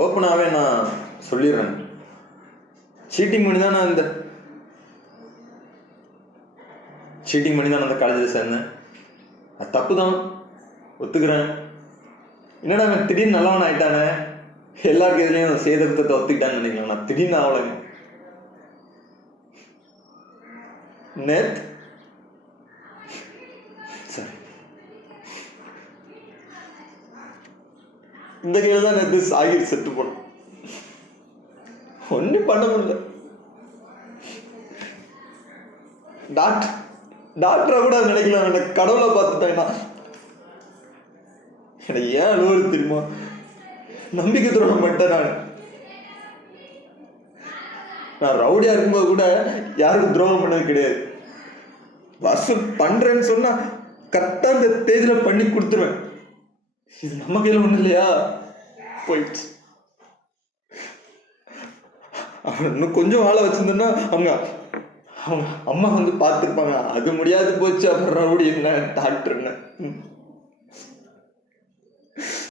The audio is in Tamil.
ஓப்பனாகவே நான் சொல்லிடுறேன். சீட்டிங் பண்ணி தான் நான் இந்த சீட்டிங் பண்ணி தான் நான் அந்த காலேஜில் சேர்ந்தேன். அது தப்பு தான் ஒத்துக்கிறேன். என்னடா அவன் திடீர்னு நல்லவன் ஆயிட்டானே? எல்லாருக்கும் இதுலேயும் சேத குத்தத்தை ஒத்துக்கிட்டான்னு நினைக்கலாம் நான் திடீர்னு ஆகலைங்க. நேத் சரி இந்த கையில் தான் நேற்று சாகிர் செத்து போனோம் ஒன்றும் பண்ண முடியல. டாக்டர் டாக்டரை கூட நினைக்கலாம் என்னை கடவுளை பார்த்துட்டேன்னா எனக்கு ஏன் அழுவது தெரியுமா? நம்பிக்கை துரோகம் பண்ணிட்டேன் நான். நான் ரவுடியாக இருக்கும்போது கூட யாருக்கும் துரோகம் பண்ணது கிடையாது. வசூல் பண்ணுறேன்னு சொன்னால் கரெக்டாக அந்த தேதியில் பண்ணி கொடுத்துருவேன். இது நம்ம கையில் ஒன்றும் இல்லையா? போயிடுச்சு. அவன் இன்னும் கொஞ்சம் வாழை வச்சிருந்தேன்னா அவங்க அவங்க அம்மா வந்து பார்த்துருப்பாங்க. அது முடியாது போச்சு அப்புறம் ரவுடி என்ன டாக்டர்னு